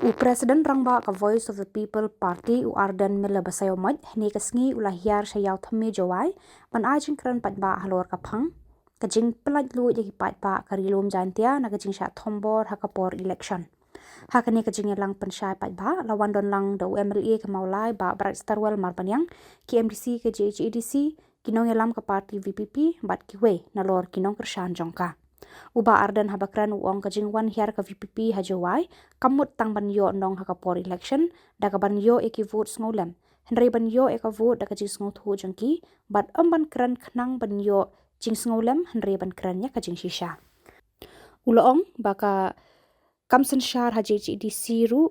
U Presiden rangba ka Voice of the People Party u Arden Mila Basayomaj ni kasngi ulahiar sayaw thame jawai ban ajing kran patba halor kapang kajing pelaj lu yaki patba karilum jantia na kajing sya thombor hakapor election hakani kajing lang pensyai patba lawan don lang da UMLA ke maulai ba Bright Starwell Marbanyang ki MDC ke JHADC kinong yalam ka party VPP bat kiwe nalor kinong kershan jongka uba Arden habakran uong kajing wan hiar ka VPP hajawai kamut tang ban yo nong hakapor election daga ban yo eki vote ngolem henry ban yo eka vote daga jing sngot hu jangki bat ban kran khnang ban yo jing ngolem henry ban kran ya kajing shisha uloong baka kamsen shar ha JHADC ru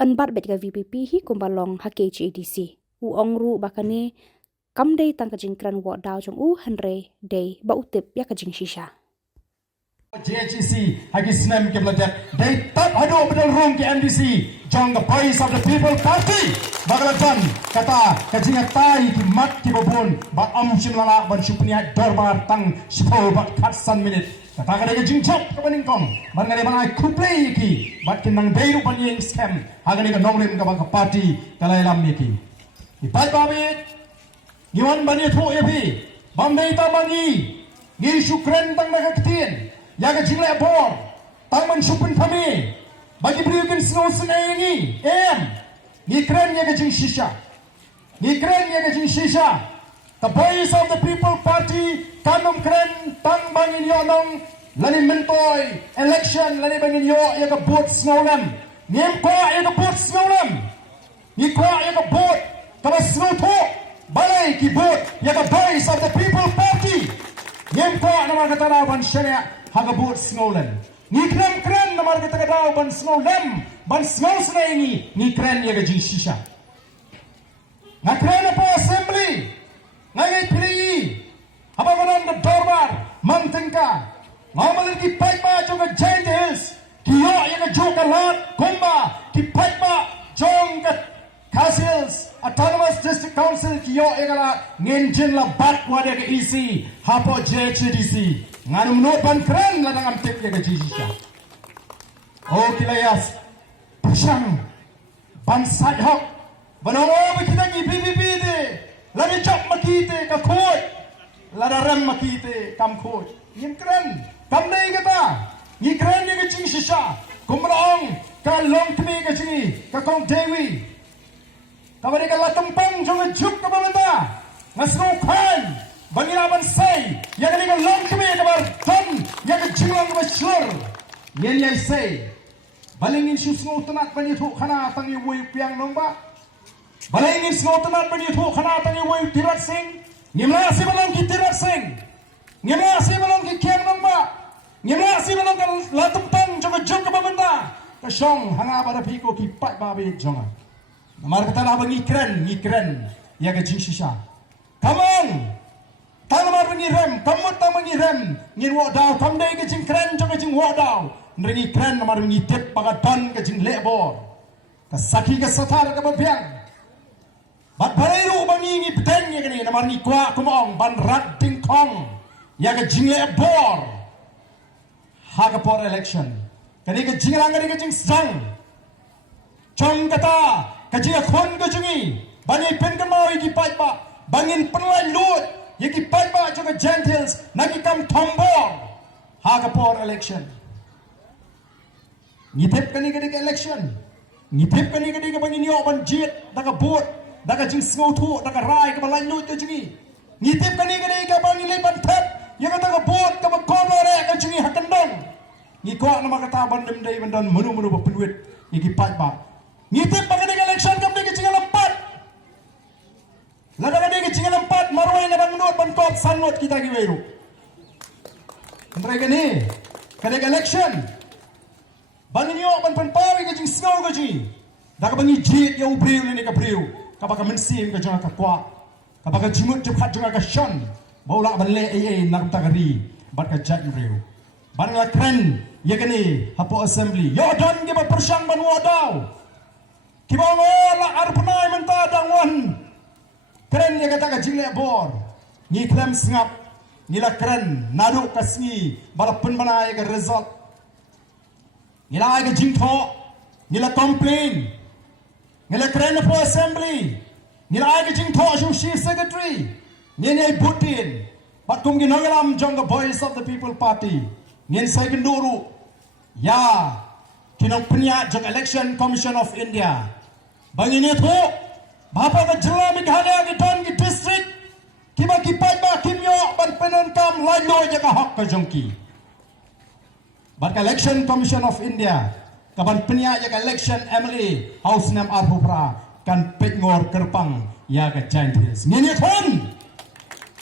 anbat bet ka VPP hi kumbalong ha KHADC uong ru bakane kamdei tang kajing kran wo daw jong u henry day ba utip ya kajing shisha JHC hagi snam ke melajar dai tak hado bedal room ke MDC jong the voice of the people party bagalajan kata kajinga tai ki mat ki babun ba shimlala ban shupnia dorbar tang shpo bat khatsan minute kata kada kajing chop ka baning kong ban ngale ban ai kuplay ki bat kinang deiru ban yeng scam hagani ka nongrim ka bang party kalai lam ki ipai babe niwan ban ye tho epi bamdei ta mangi ni shukren tang na kaktien yaga jingle bor tangman shupin phami bagi briukin snow snai ni ni kren yaga jing shisha the voice of the people party kanum kren tang bangin yo nong lani mentoy election lani bangin yo yaga bot snowlam nim ko yaga bot snowlam ni ko yaga bot kaba snow tho balai ki bot yaga voice of the people party nim ko namar kata ban sharia haga bot snowlen ni kren namar kita daw ban snowlem ban snow snai ni kren yaga jing shisha na kren po assembly ngai pili habagan the dorbar mantingka ngamal ki paipa jong giant hills kiyo yaga joka lot kumba ki paipa jong castles autonomous district council kiyo yaga ngenjin la bat wada ke EC hapo JHADC nganu menurut ban keren ladang amtip ya gajisha oh kilayas pusang ban side hok banowo kita ki BBB de lagi chop makite ka khoi lada rem makite kam khoi yin keren kam nei kata ni keren ya gajisha kumrong ka long tmi gajini ka kong dewi kabari ka latampang jong juk ka bamanda ngasno khan Bangilaban say, yang ini kan long kami kabar ton, yang kecilang kabar slur, yang say, balingin susngo tenat bani tu khana tangi wui piang nomba, balingin susngo tenat bani tu khana tangi wui tirat sing, ngimla si balong ki tirat sing, ngimla si balong ki kiang nomba, ngimla si balong kan latumpang jong jong kabar benda, kesong hanga pada piko ki pat babi jonga, namar kata lah bangi keren, yang kecing sisa, come on. Tangmar mengirem, kamut tang mengirem, ngin wadaw, kamdai kecing keren jong kecing wadaw, neringi keren namar mengitip pagadon kecing lebor, kasaki kesatar kebabiang, bat balairu bangi ngi peteng ya kini namar ngi kuak kumong ban rat tingkong, ya kecing lebor, hagapor election, kini kecing langgar kecing sedang, jong kata kecing akon kecingi, bani pen kemau iki paipa, bangin penlain lut. Yaki paipa juga gentles nagi kam tombor hagapor election ngitip kani kadi election ngitip kani kadi bangin yo ban jit daga bot daga jing sngotu daga rai ka balai lut jingi ngitip kani ka bangin le ban tap ya ka daga bot ka kolore ka jingi hakandong ngiko nama kata bandem dai bandan menu bapenduit yaki paipa ngitip bangin election kam dai jinga lempat ladang ada kecing lempat marwai na bangunot bankop sanot kita giweru. Antara gani, kada election. Bangin yo ban panpawi kecing snow kecing. Dak bangi jit ya ubriu ni ka briu. Kapaka mensim ka jonga ka kwa. Kapaka jimut jepat jonga ka shon. Baula ban le nak tagari bat ka jat ubriu. Ban la kren ya gani hapo assembly. Yo don ge ba persang ban wadaw. Kibongo la arpunai menta dangwan. Keren ya kata kajing lebor, ni klem sengap, ni la keren nadu kasni, balapun mana ya result, ni la ya kajing tho, Nila complain. Nila keren po assembly. Nila ay jing to chief secretary. Nila ay butin. But kung ginangalam jong the voice of the people party. Nila sa kenduru. Ya. Kinong penya jong election commission of India. Bangin ito. Bapa ka jela Meghalaya gitan gi district. Kiba kipat ba kimyo ban penankam lalo jaga hak ka jongki. But election commission of India. Kaban penya jaga election MLA House Nam Arhupra kan pengor kerpang ya ka changes. Ngini kon.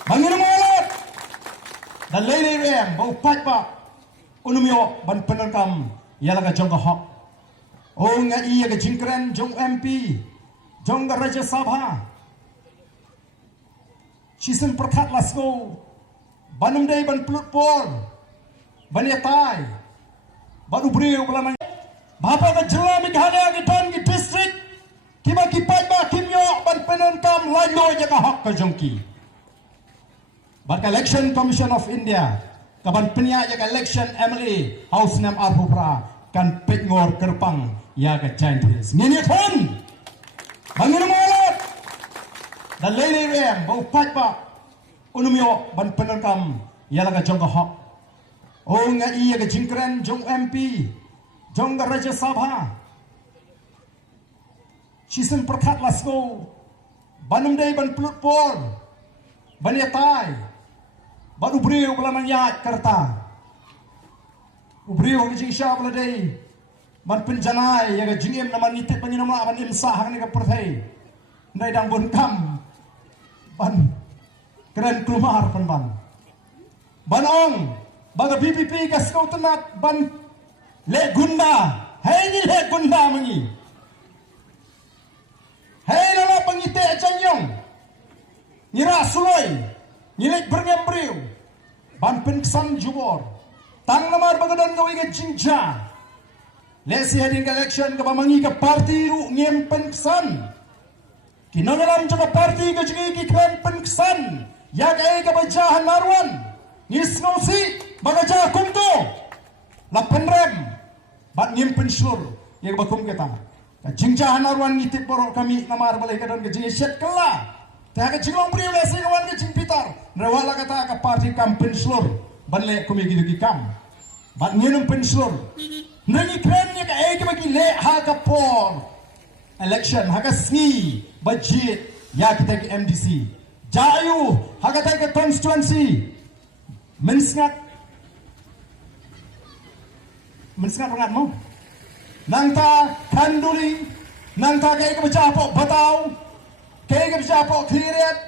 Bangin mo alat. Dan lele rem bau pat ba unumyo ban penankam ya laga jong ka hak. O nga iya ka jingkren jong MP. Jong ka Raja Sabha. Chisen perkat lasgo. Banum day ban plut por. Ban yatai. Ban ubriu kelaman. Bapa ka jela Meghalaya gitan gi district. Kiba kipat ba kimyo ban penankam lalo jaga hak ka jongki. But election commission of India. Kaban penya jaga election MLA House Nam Arhupra kan pengor kerpang ya ka changes. Ngini kon. Bangin mo alat. Dan lele rem bau pat ba unumyo ban penankam ya laga jong ka hak. O nga iya ka jingkren jong MP. Jong ka Raja Sabha. Chisen perkat lasgo. Banum day ban plut por. Ban yatai. Ban ubriu kelaman yat kerta. Ubriu ka jing siya pala day. Ban penjanai ya ka jingim naman nitip panginama ban imsah ni ka perthai. Ndai dang bun kam. Ban keren kelumar ban. Ban ong baga BPP ka skau tenat ban le gunda. Hei ni le gunda mengi. Hei lala pangite achanyong. Nira suloi. Nilek berngam beriu. Ban penkesan jubor. Tang namar bagadan gawi ka jingja. Lesi heading election ka pamangi ka parti ru ngem penkesan. Kinangalam jaka parti ka jigi ki kran penkesan. Ya ka bajahan narwan. Ngisnosi bagaja kumto. Lapan rem. Bat ngem pensyur. Ya bakum kita. Ka jingjahan narwan ngitip borok kami namar balai kadan ka jigi syet kala. Teh ka jinglong priu lesi kawan ka jing pitar. Nawala kata ka parti kam pensyur. Banle kumigi ki kam. Bat ngenum pensyur. Nangi krennya ka bagi le ha ka por. Election ha ka sni budget ya kita ke MDC. Jayu ha ka ke constituency. Mensngat bangat mo. Nangta kanduli, nangta ka bajapo bataw. Ka bajapo kliret.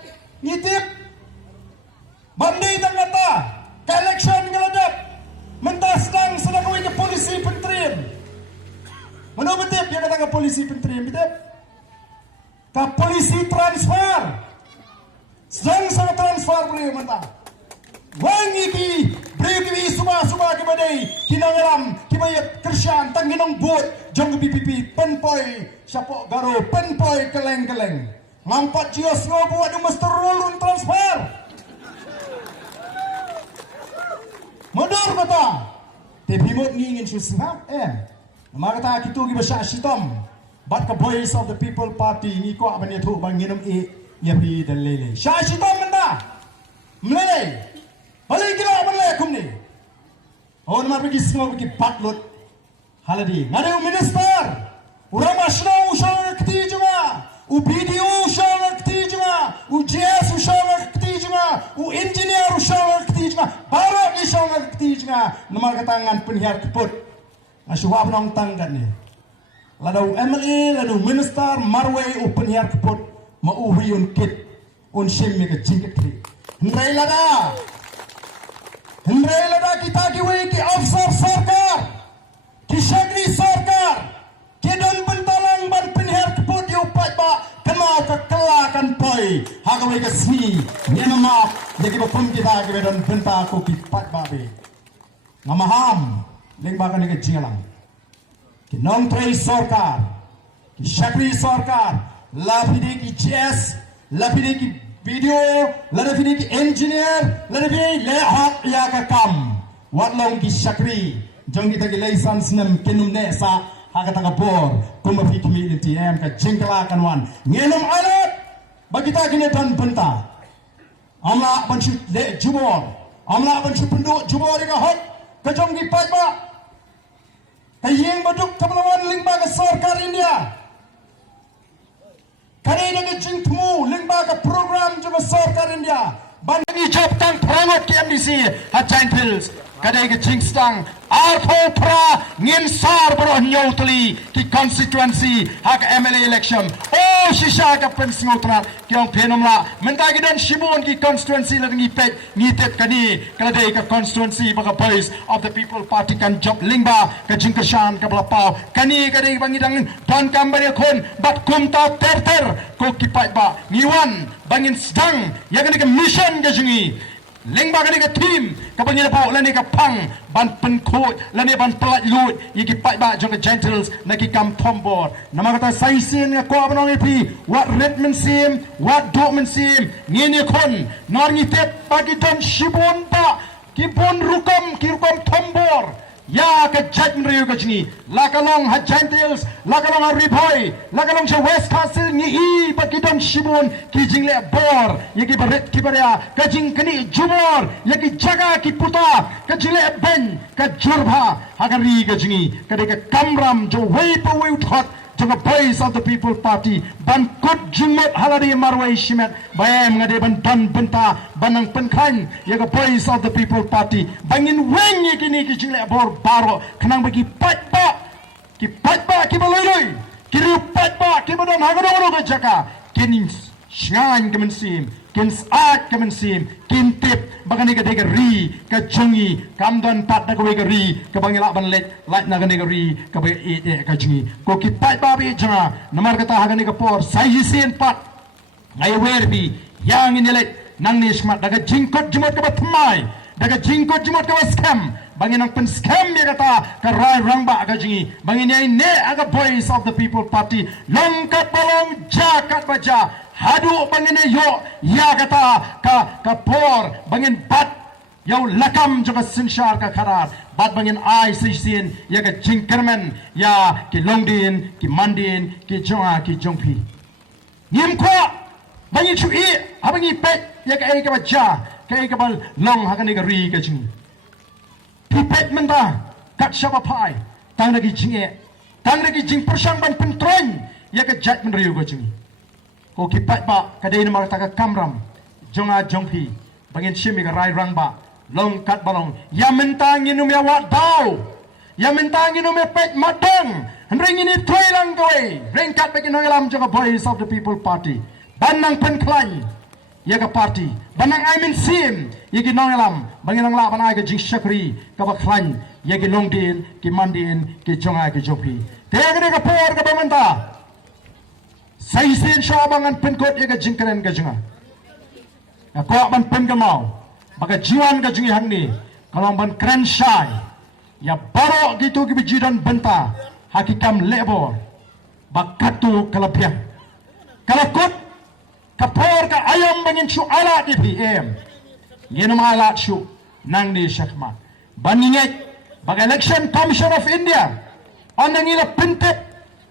Ngitip. Bandi tangata. Ka election ngaladap. Mentas lang sa nakawin ka polisi pentrim. Manubitip, yan kata ka polisi pentrim. Bitip. Ka polisi transfer. Sedang sa transfer beliau menta. Wangi ki, beliau ki suba-suba ki badai. Kinangalam, ki bayat kersian, tangginong buat. Jong ke PPP, penpoy, syapok garo, penpoy keleng-keleng. Ngampat jios ngobu, ada mesti rolun transfer. Modor kata. Tapi mod ngingin susah Maka kata kita gi basya shitom. Bat ka voice of the people party ni ko aban itu banginum ya bi dalele. Sya shitom menda. Mlei. Balik kira balai kum ni. On mar pergi semua pergi patlut. Haladi. Ngade minister. Urang masna usang keti juga. U BDO usang keti juga. U JS usang keti juga. U engineer usang keti juga. Baru ni usang keti juga. Nama katangan penhiar keput. Asuhab nong tanggan ni. Ladau MLA, ladau minister, marway u penhiar keput. Mauhi un kit. Un shimmi ke jingket kri. Hendrai lada. Hendrai lada kita kiwi ki afsar sarkar. Ki syagri sarkar. Ki dan bentalang ban penhiar keput yu pat ba. Kenal kekelakan poi. Hagawai ke sini. Ni nama. Jadi bapun kita kiwi dan benta ku ki pat babi. Ngamaham. Leng bakan ni ke jingalang. Ki nong tray sarkar. Ki syagri sarkar. Lapide ki JS. Lapide ki video, lada video ki engineer, lada video lehak ya ka kam. Wat long ki syakri, jong kita ki license nem kenum ne sa haka taka bor kuma fi kimi TM ka jingkala kanwan ngenum alat bagi ta gine dan benta amla ban shoot le jubor amla ban shoot penduk jubor ka hot ka jong di pai ba ka yeng baduk tablawan lingba ka sarkar India kare daga jingtmu lingba ka program juga sarkar India bagi job tang prangot ki MDC at Giant Hills kadai ke jingstang artho pra ngin sar bro nyotli ki constituency hak MLA election oh shisha ka pensngotra kyong phenomla menta gidan shibon ki constituency la ngi pet ngi tet kani kadai ka constituency baka voice of the people party kan job lingba ka jingkashan ka blapau kani kadai bangi dang don kambare khon bat kumta ter ko ki pai ba ngiwan bangin sedang ya kani ka mission ka jingi lengba kani ka team ka bangin pau lani ka pang ban penkhot lani ban pelat lut yiki pai ba jong ka gentles naki kam tombor nama kata saisin ka ko abanong ipi what redman sim what dortman sim ngini khon nor ngi tep bagi don shibon ba ki bon rukam tombor ya ka judgment review ka jini lakalong ha gentles lakalong ha riboy lakalong sa west castle ni i bakidon shibon ki jingle bor yaki baret ki barya ka jing kani jubor yaki jaga ki puta ka jingle ben ka jurba hagari ka jini ka de ka kamram jo way pa way hot to the voice of the people party ban kut jingmet halari marwai shimet bayam ngade ban dan benta banang penkhan yaga voice of the people party bangin weng yakini ki jingle bor baro khnang bagi patba ki baloi ki ru patba ki badon hagodo ka jaka kin shan kemensim kin saat kemensim kin tip bagani ka dega ri ka jungi kamdon pat na ka ri ka bangila ban let light na ka ri ka ba e ka jungi ko ki pat ba bi janga namar kata hagani ka por sai sin pat ngai wer bi yang ini let nang ni smat daga jingkot jumot ka batmai daga jingkot jumot ka scam bangin ang pen scam ya kata ka rai rangba ka jungi bangin ai ne aga voice of the people party longkat balong jakat baja hadu bangin yo ya kata ka por bangin bat yo lakam juga sinshar ka kharar bat bangin ai sin ya ka jingkerman ya ki longdin ki mandin ki jonga ki jongpi nim ko bangi chui abangi pet ya ka ai ka baja ka ai ka bal long hakani ka ri ka jing pipet menda kat shaba pai tang lagi jinge tang lagi jing persang ban pentron ya ka jat men riu ka jing ko kipat ba kadai nama kata kamram jonga jongpi bangin shimi ka rai rangba long kat balong ya mentang inum ya wat dau ya mentang inum ya pet matang ring ini toy lang koi ring kat bagi nongalam jonga voice of the people party banang penklan ya ka party banang aimin sim ya ki nongalam bangin ang la banai ka jing shakri ka baklan ya ki longdin ki mandin ki jonga ki jongpi tegre ka por ka bamanta sai sin shabangan penkot ya ka jingkaren ka jinga ko ban pen ka mau baka jiwan ka jingi hangni kalau ban kren shai ya baro gitu ki bijidan benta hakikam lebor bakatu kalapya kalakut kapor ka ayam bangin shu ala di PM yenum ala shu nang ni shakma baninget baka election commission of India onangila pintet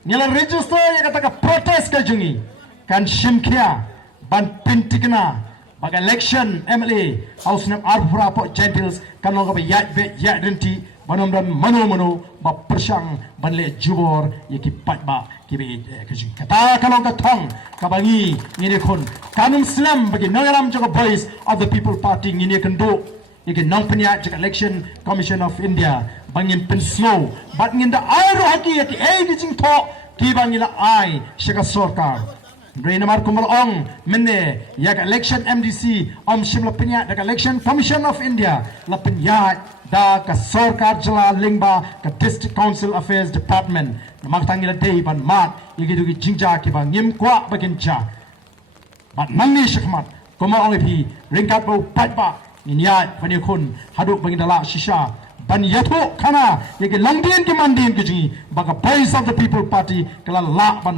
nila register ya kata ka protest ka jungi kan shimkia ban pintikna baka election MLA house nam arfura po gentles kan lo ka yat be yat denti banom dan mano ba persang ban le jubor ya ki patba ki be ka jungi kata kalau ka thong ka bangi ngine khon kanum slam bagi nangaram joga voice of the people party ngine kendo yake nang penya jaka election commission of India bangin penslo bat nginda airu haki yake gi jing tho ki bangila ai shaka sarkar Reina mar kumal ong menne yak election MDC om shimla penya dak election commission of India la penya da ka sarkar jala lingba ka district council affairs department mak tangila dei ban mat yake dugi jingja ki bang ngim kwa bagin cha bat mangni shakmat kumal ong pi ringkat bo patba niya pani kun haduk bangin dala shisha ban yato kana yake langdin ki mandin ki jingi baka voice of the people party kala la ban